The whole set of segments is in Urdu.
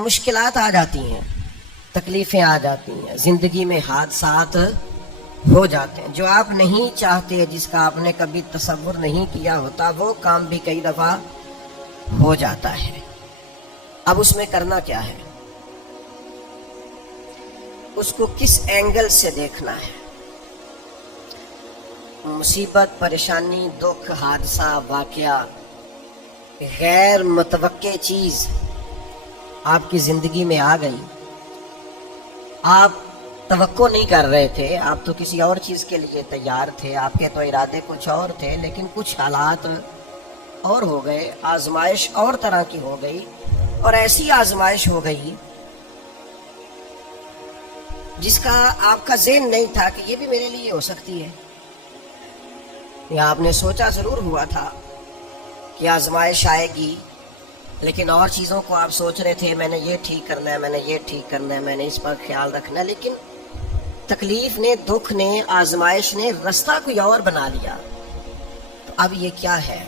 مشکلات آ جاتی ہیں، تکلیفیں آ جاتی ہیں، زندگی میں حادثات ہو جاتے ہیں جو آپ نہیں چاہتے، جس کا آپ نے کبھی تصور نہیں کیا ہوتا، وہ کام بھی کئی دفعہ ہو جاتا ہے۔ اب اس میں کرنا کیا ہے؟ اس کو کس اینگل سے دیکھنا ہے؟ مصیبت، پریشانی، دکھ، حادثہ، واقعہ، غیر متوقع چیز آپ کی زندگی میں آ گئی، آپ توقع نہیں کر رہے تھے، آپ تو کسی اور چیز کے لیے تیار تھے، آپ کے تو ارادے کچھ اور تھے، لیکن کچھ حالات اور ہو گئے، آزمائش اور طرح کی ہو گئی، اور ایسی آزمائش ہو گئی جس کا آپ کا ذہن نہیں تھا کہ یہ بھی میرے لیے ہو سکتی ہے، یا آپ نے سوچا ضرور ہوا تھا کہ آزمائش آئے گی، لیکن اور چیزوں کو آپ سوچ رہے تھے، میں نے یہ ٹھیک کرنا ہے، میں نے یہ ٹھیک کرنا ہے، میں نے اس پر خیال رکھنا ہے، لیکن تکلیف نے، دکھ نے، آزمائش نے رستہ کوئی اور بنا لیا۔ تو اب یہ کیا ہے؟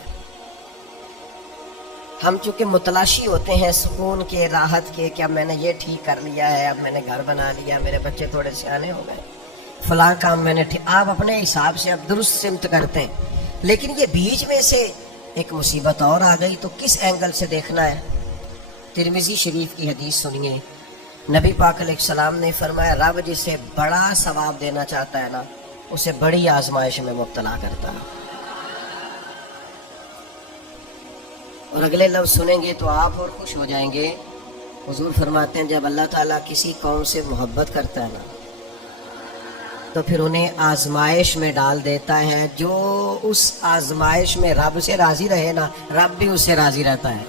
ہم چونکہ متلاشی ہوتے ہیں سکون کے، راحت کے، کہ اب میں نے یہ ٹھیک کر لیا ہے، اب میں نے گھر بنا لیا، میرے بچے تھوڑے سیانے ہو گئے، فلاں کام میں نے آپ اپنے حساب سے اب درست سمت کرتے ہیں، لیکن یہ بیچ میں سے ایک مصیبت اور آ گئی، تو کس اینگل سے دیکھنا ہے؟ ترمذی شریف کی حدیث سنیے، نبی پاک علیہ السلام نے فرمایا، رب جسے بڑا ثواب دینا چاہتا ہے نا، اسے بڑی آزمائش میں مبتلا کرتا ہے۔ اور اگلے لفظ سنیں گے تو آپ اور خوش ہو جائیں گے۔ حضور فرماتے ہیں جب اللہ تعالیٰ کسی قوم سے محبت کرتا ہے نا، تو پھر انہیں آزمائش میں ڈال دیتا ہے، جو اس آزمائش میں رب سے راضی رہے نا، رب بھی اس سے راضی رہتا ہے،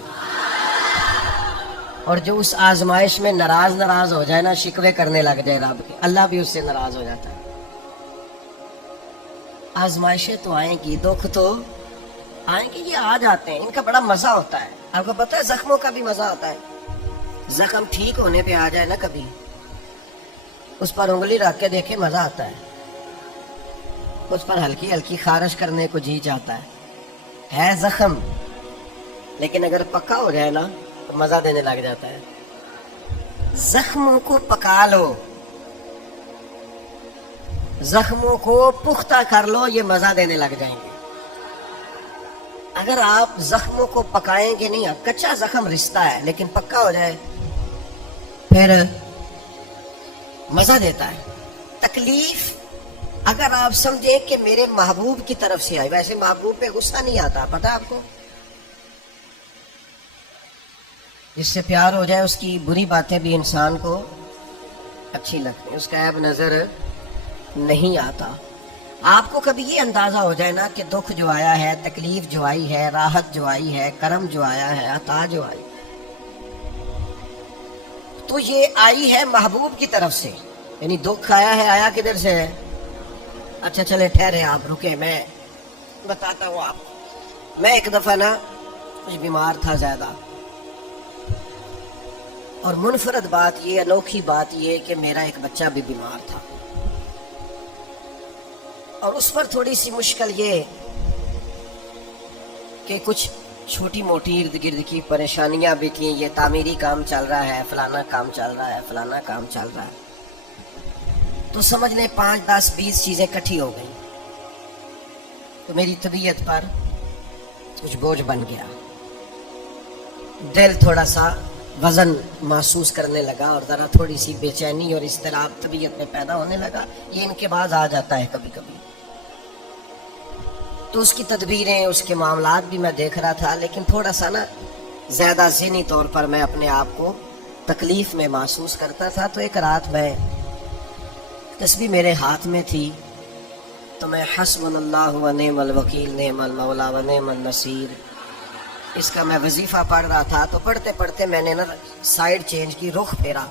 اور جو اس آزمائش میں ناراض ہو جائے نا، شکوے کرنے لگ جائے رب کے، اللہ بھی اس سے ناراض ہو جاتا ہے۔ آزمائشیں تو آئیں گی، دکھ تو آئیں گے، یہ آ جاتے ہیں، ان کا بڑا مزہ ہوتا ہے۔ آپ کو پتہ ہے زخموں کا بھی مزہ ہوتا ہے، زخم ٹھیک ہونے پہ آ جائے نا کبھی، اس پر انگلی رکھ کے دیکھے، مزہ آتا ہے، اس پر ہلکی ہلکی خارش کرنے کو جی چاہتا ہے زخم، لیکن اگر پکا ہو جائے نا تو مزہ دینے لگ جاتا ہے۔ زخموں کو پکا لو، زخموں کو پختہ کر لو، یہ مزہ دینے لگ جائیں گے۔ اگر آپ زخموں کو پکائیں گے نہیں، کچا زخم رشتہ ہے، لیکن پکا ہو جائے پھر مزہ دیتا ہے۔ تکلیف اگر آپ سمجھیں کہ میرے محبوب کی طرف سے آئی، ویسے محبوب پہ غصہ نہیں آتا، پتہ آپ کو؟ جس سے پیار ہو جائے اس کی بری باتیں بھی انسان کو اچھی لگتی ہیں، اس کا عیب نظر نہیں آتا۔ آپ کو کبھی یہ اندازہ ہو جائے نا کہ دکھ جو آیا ہے، تکلیف جو آئی ہے، راحت جو آئی ہے، کرم جو آیا ہے، عطا جو آئی، تو یہ آئی ہے محبوب کی طرف سے، یعنی دکھ آیا ہے، آیا کدھر سے ہے؟ اچھا چلے ٹھہرے، آپ رکے، میں بتاتا ہوں آپ کو۔ میں ایک دفعہ نا کچھ بیمار تھا زیادہ، اور منفرد بات یہ، انوکھی بات یہ کہ میرا ایک بچہ بھی بیمار تھا، اور اس پر تھوڑی سی مشکل یہ کہ کچھ چھوٹی موٹی ارد گرد کی پریشانیاں بھی تھیں، یہ تعمیری کام چل رہا ہے، فلانا کام چل رہا ہے، فلانا کام چل رہا ہے، تو سمجھ لیں 5 10 20 چیزیں کٹھی ہو گئی، تو میری طبیعت پر کچھ بوجھ بن گیا، دل تھوڑا سا وزن محسوس کرنے لگا، اور ذرا تھوڑی سی بے چینی اور اضطراب طبیعت میں پیدا ہونے لگا۔ یہ ان کے بعد آ جاتا ہے کبھی کبھی، تو اس کی تدبیریں، اس کے معاملات بھی میں دیکھ رہا تھا، لیکن تھوڑا سا نا زیادہ ذہنی طور پر میں اپنے آپ کو تکلیف میں محسوس کرتا تھا۔ تو ایک رات میں تسبیح میرے ہاتھ میں تھی، تو میں حسبنا اللہ و نعم الوکیل، نعم المولا و نعم النصیر، اس کا میں وظیفہ پڑھ رہا تھا۔ تو پڑھتے پڑھتے میں نے نا سائیڈ چینج کی، رخ پھیرا۔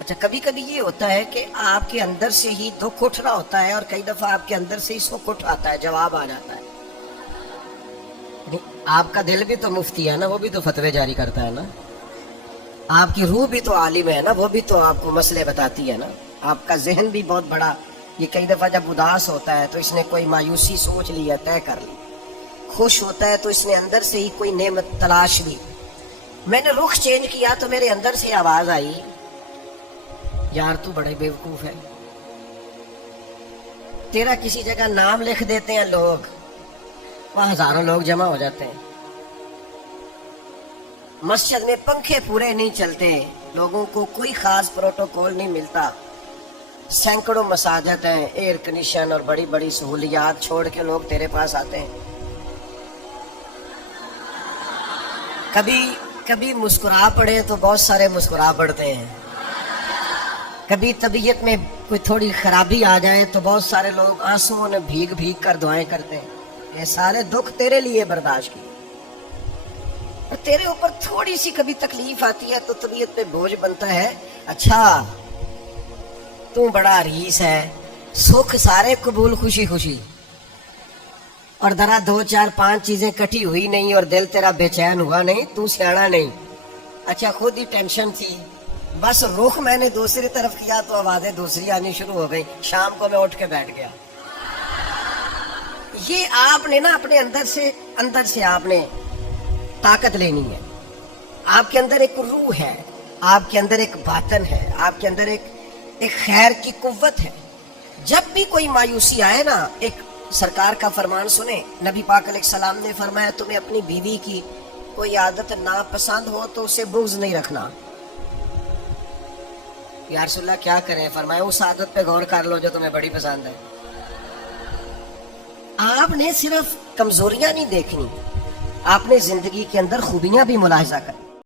اچھا کبھی کبھی یہ ہوتا ہے کہ آپ کے اندر سے ہی دکھ اٹھ رہا ہوتا ہے، اور کئی دفعہ آپ کے اندر سے ہی سکھ اٹھ آتا ہے، جواب آ جاتا ہے۔ آپ کا دل بھی تو مفتی ہے نا، وہ بھی تو فتوے جاری کرتا ہے نا، آپ کی روح بھی تو عالم ہے نا، وہ بھی تو آپ کو مسئلے بتاتی ہے نا، آپ کا ذہن بھی بہت بڑا، یہ کئی دفعہ جب اداس ہوتا ہے تو اس نے کوئی مایوسی سوچ لی ہے، طے کر لی، خوش ہوتا ہے تو اس نے اندر سے ہی کوئی نعمت تلاش لی، میں نے رخ چینج کیا تو میرے اندر سے آواز آئی، یار تو بڑے بیوقوف ہے، تیرا کسی جگہ نام لکھ دیتے ہیں لوگ، وہاں ہزاروں لوگ جمع ہو جاتے ہیں، مسجد میں پنکھے پورے نہیں چلتے، لوگوں کو کوئی خاص پروٹوکول نہیں ملتا، سینکڑوں مساجد ہیں، ایئر کنڈیشن اور بڑی بڑی سہولیات چھوڑ کے لوگ تیرے پاس آتے ہیں، کبھی مسکرا پڑے تو بہت سارے مسکرا پڑتے ہیں، کبھی طبیعت میں کوئی تھوڑی خرابی آ جائے تو بہت سارے لوگ آنسوؤں میں بھیگ بھیگ کر دعائیں کرتے ہیں، یہ سارے دکھ تیرے لیے برداشت کیے، اور تیرے اوپر تھوڑی سی کبھی تکلیف آتی ہے تو طبیعت پہ بوجھ بنتا ہے، اچھا تو بڑا ریس ہے، سکھ سارے قبول خوشی خوشی، اور ذرا 2 4 5 چیزیں کٹی ہوئی نہیں اور دل تیرا بے چین ہوا نہیں، تو سیاڑا نہیں، اچھا خود ہی ٹینشن تھی، بس رخ میں نے دوسری طرف کیا تو آوازیں دوسری آنی شروع ہو گئی، شام کو میں اٹھ کے بیٹھ گیا۔ یہ آپ نے نا اپنے اندر سے آپ نے طاقت لینی ہے، آپ کے اندر ایک روح ہے، آپ کے اندر ایک باطن ہے، آپ کے اندر ایک خیر کی قوت ہے، جب بھی کوئی مایوسی آئے نا، ایک سرکار کا فرمان سنیں، نبی پاک علیہ السلام نے فرمایا تمہیں اپنی بیوی کی کوئی عادت ناپسند ہو تو اسے بغض نہیں رکھنا۔ یا رسول اللہ کیا کریں؟ فرمایا اس عادت پہ غور کر لو جو تمہیں بڑی پسند ہے۔ آپ نے صرف کمزوریاں نہیں دیکھنی، آپ نے زندگی کے اندر خوبیاں بھی ملاحظہ کرنی۔